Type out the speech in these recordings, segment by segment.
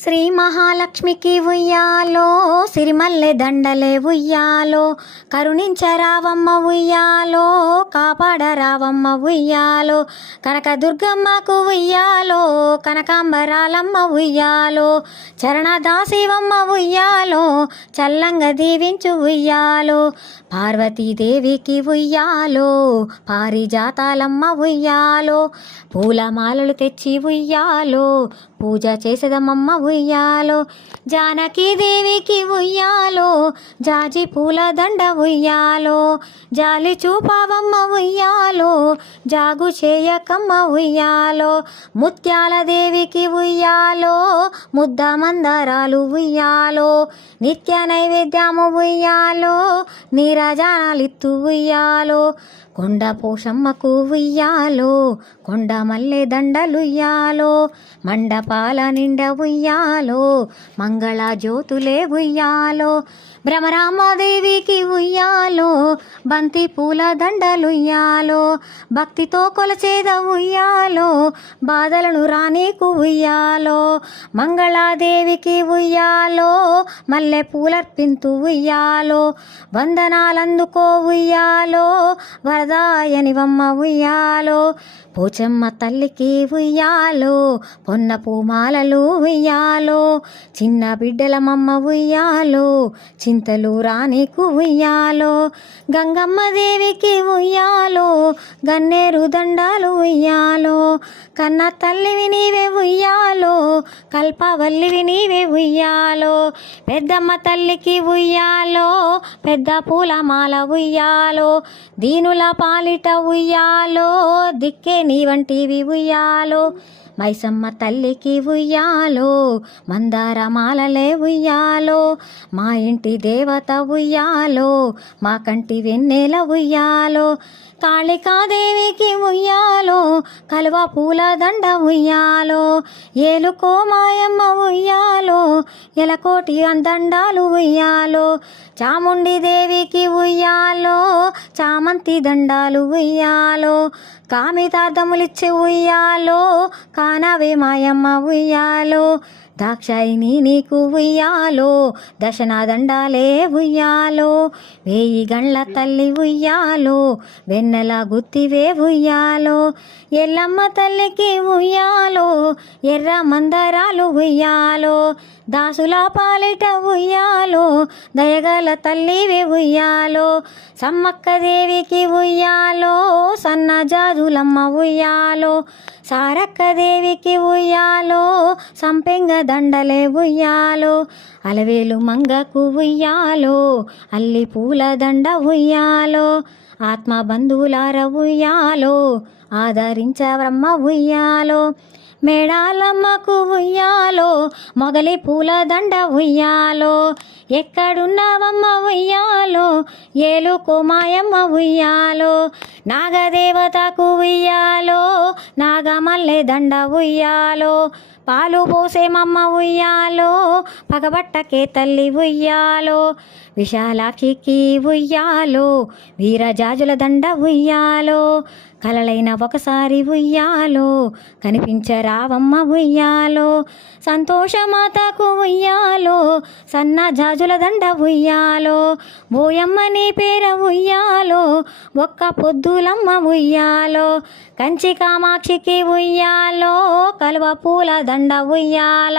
శ్రీ మహాలక్ష్మికి ఉయ్యాలో సిరిమల్లె దండలే ఉయ్యాలో కరుణించరావమ్మ ఉయ్యాలో కాపాడరావమ్మ ఉయ్యాలో కనకదుర్గమ్మకు ఉయ్యాలో కనకాంబరాలమ్మ ఉయ్యాలో చరణదాసివమ్మ ఉయ్యాలో చల్లంగ దీవించు ఉయ్యాలో పార్వతీదేవికి ఉయ్యాలో పారిజాతాలమ్మ ఉయ్యాలో పూలమాలలు తెచ్చి ఉయ్యాలో పూజ చేసేదమ్మమ్మ ఉయ్యాలో జానకీదేవికి ఉయ్యాలో జాజి పూల దండ ఉయ్యాలో జాలి చూపావమ్మ ఉయ్యాలో జాగు చేయకమ్మ ఉయ్యాలో ముత్యాల దేవికి ఉయ్యాలో ముద్ద మందారాలు ఉయ్యాలో నిత్య నైవేద్యము ఉయ్యాలో నీరజానాలిత్తు ఉయ్యాలో కొండ పోషమ్మకు ఉయ్యాలో కొండ మల్లె దండలుయ్యాలో మండపాల నిండ ఉయ్యాలో మంగళ జ్యోతులే ఉయ్యాలో భ్రమరామాదేవికి ఉయ్యాలో బంతి పూల దండలుయ్యాలో భక్తితో కొలచేద ఉయ్యాలో బాధలను రానీకు ఉయ్యాలో మంగళాదేవికి ఉయ్యాలో మల్లె పూలర్పింతు ఉయ్యాలో వందనాలందుకో ఉయ్యాలో వరదాయనివమ్మ ఉయ్యాలో పోచమ్మ తల్లికి ఉయ్యాలో పొన్న పూమాలలు ఉయ్యాలో చిన్న బిడ్డలమమ్మ ఉయ్యాలో చింతలు రానీకు ఉయ్యాలో గంగమ్మ దేవికి ఉయ్యాలో గన్నేరు దండాలు ఉయ్యాలో కన్న తల్లివి నీవే ఉయ్యాలో కల్పవల్లివి నీవే ఉయ్యాలో పెద్దమ్మ తల్లికి ఉయ్యాలో పెద్ద పూలమాల ఉయ్యాలో దీనుల పాలిట ఉయ్యాలో దిక్కే నీ వంటివి ఉయ్యాలో మైసమ్మ తల్లికి ఉయ్యాలో మందారమాలలే ఉయ్యాలో మా ఇంటి దేవత ఉయ్యాలో మా కంటి వెన్నెల ఉయ్యాలో కాళికాదేవికి ఉయ్యాలో కలువ పూల దండ ఉయ్యాలో ఏలుకో మాయమ్మ ఉయ్యాలో ఎలకోటి దండాలు ఉయ్యాలో చాముండి దేవికి ఉయ్యాలో చామంతి దండాలు ఉయ్యాలో కామితార్థములిచ్చి ఉయ్యాలో కానవే మాయమ్మ ఉయ్యాలో దాక్షాయిని నీకు ఉయ్యాలో దశనా దండాలే ఉయ్యాలో వేయి గండ్ల తల్లి ఉయ్యాలో వెన్నెల గుత్తివే ఉయ్యాలో ఎల్లమ్మ తల్లికి ఉయ్యాలో ఎర్ర మందరాలు ఉయ్యాలో దాసుల పాలిట ఉయ్యాలో దయగల తల్లివే ఉయ్యాలో సమ్మక్క దేవికి ఉయ్యాలో సన్న జాజులమ్మ ఉయ్యాలో సారక్క దేవికి ఉయ్యాలో సంపెంగ దండలే ఉయ్యాలో అలవేలు మంగకు ఉయ్యాలో అల్లి పూల దండ ఉయ్యాలో ఆత్మ బంధువులార ఉయ్యాలో ఆదరించవమ్మ ఉయ్యాలో మేడాలమ్మకు ఉయ్యాలో మొగలి పూల దండ ఉయ్యాలో ఎక్కడున్నావమ్మ ఉయ్యాలో ఏలుకో మాయమ్మ ఉయ్యాలో నాగదేవతకు ఉయ్యాలో నాగమల్లె దండ ఉయ్యాలో పాలు పోసేమమ్మ ఉయ్యాలో పగబట్టకే తల్లి ఉయ్యాలో విశాలాక్షికి ఉయ్యాలో వీరజాజుల దండ ఉయ్యాలో కలలైన ఒకసారి ఉయ్యాలో కనిపించరావమ్మ ఉయ్యాలో సంతోషమాతకు ఉయ్యాలో సన్న జాజుల దండ ఉయ్యాలో బోయమ్మ నీ పేర ఉయ్యాలో ఒక్క పొద్దులమ్మ ఉయ్యాలో కంచి కామాక్షికి ఉయ్యాలో కలువ పూల దండ ఉయ్యాల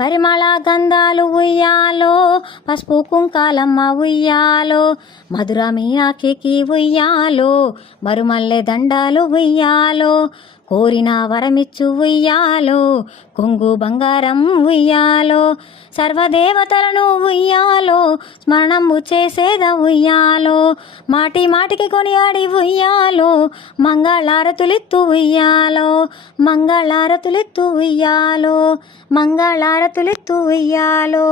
పరిమళ గంధాలు ఉయ్యాలో పసుపు కుంకాలమ్మ ఉయ్యాలో మధుర మీనాక్షికి ఉయ్యాలో మరుమల్లె దండాలు ఉయ్యాలో కోరిన వరమిచ్చు ఉయ్యాలో కొంగు బంగారం ఉయ్యాలో సర్వదేవతలను ఉయ్యాలో స్మరణము చేసేద ఉయ్యాలో మాటి మాటికి కొనియాడి ఉయ్యాలో మంగళారతులిత్తు ఉయ్యాలో మంగళారతులిత్తు ఉయ్యాలో మంగళారతులిత్తు ఉయ్యాలో.